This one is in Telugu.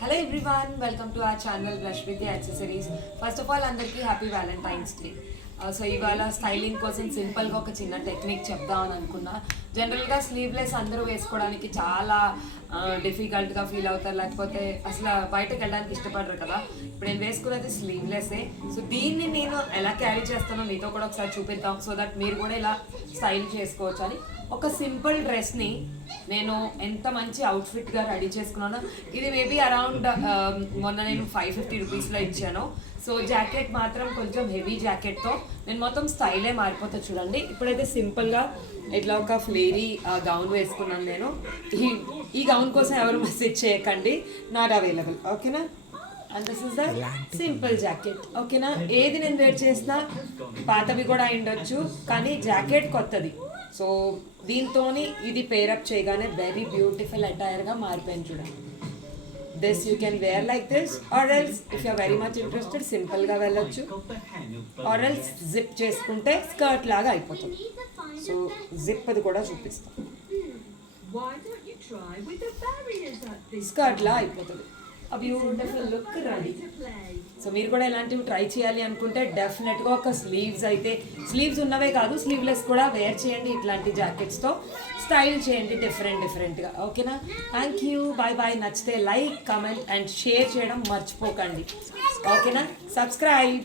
Hello everyone, welcome to our channel Blush with the Accessories. First of all, అందరికీ హ్యాపీ వ్యాలంటైన్స్ డే. సో ఇవాళ స్టైలింగ్ కోసం సింపుల్గా ఒక చిన్న టెక్నిక్ చెప్దామని అనుకున్నా. జనరల్గా స్లీవ్లెస్ అందరూ వేసుకోవడానికి చాలా డిఫికల్ట్గా ఫీల్ అవుతారు, లేకపోతే అసలు బయటకు వెళ్ళడానికి ఇష్టపడరు కదా. ఇప్పుడు నేను వేసుకున్నది స్లీవ్లెస్సే. సో దీన్ని నేను ఎలా క్యారీ చేస్తానో మీతో కూడా ఒకసారి చూపిద్దాం, సో దట్ మీరు కూడా ఇలా స్టైల్ చేసుకోవచ్చు అని. ఒక సింపుల్ డ్రెస్ని నేను ఎంత మంచి అవుట్ఫిట్గా రెడీ చేసుకున్నాను. ఇది మేబీ అరౌండ్ మొన్న నేను 550 రూపీస్లో ఇచ్చాను. సో జాకెట్ మాత్రం కొంచెం హెవీ జాకెట్తో నేను మొత్తం స్టైలే మారిపోతా చూడండి. ఇప్పుడైతే సింపుల్గా ఇట్లా ఒక ఫ్లేరీ గౌన్ వేసుకున్నాను నేను. ఈ గౌన్ కోసం ఎవరు మెసేజ్ చేయకండి, నాట్ అవైలబుల్. ఓకేనా? And this is the simple jacket. ఓకేనా? ఏది నేను వేర్ చేసినా పాతవి కూడా అయిండొచ్చు, కానీ జాకెట్ కొత్తది. సో దీంతో ఇది పేరప్ చేయగానే వెరీ బ్యూటిఫుల్ అటైర్గా మారిపోయింది చూడండి. This you can wear like this, or else if you very much interested సింపుల్గా వెళ్ళొచ్చు, ఆర్ ఎల్స్ జిప్ చేసుకుంటే స్కర్ట్ లాగా అయిపోతుంది. సో జిప్ అది కూడా చూపిస్తాం, స్కర్ట్ లా అయిపోతుంది. ఆ బ్యూటిఫుల్ లుక్ రెడీ. సో మీరు కూడా ఇలాంటివి ట్రై చేయాలి అనుకుంటే డెఫినెట్గా ఒక స్లీవ్స్ ఉన్నవే కాదు, స్లీవ్లెస్ కూడా వేర్ చేయండి. ఇట్లాంటి జాకెట్స్తో స్టైల్ చేయండి డిఫరెంట్గా. ఓకేనా? Thank you, bye bye. నచ్చితే లైక్, కమెంట్ అండ్ షేర్ చేయడం మర్చిపోకండి. ఓకేనా? సబ్స్క్రైబ్.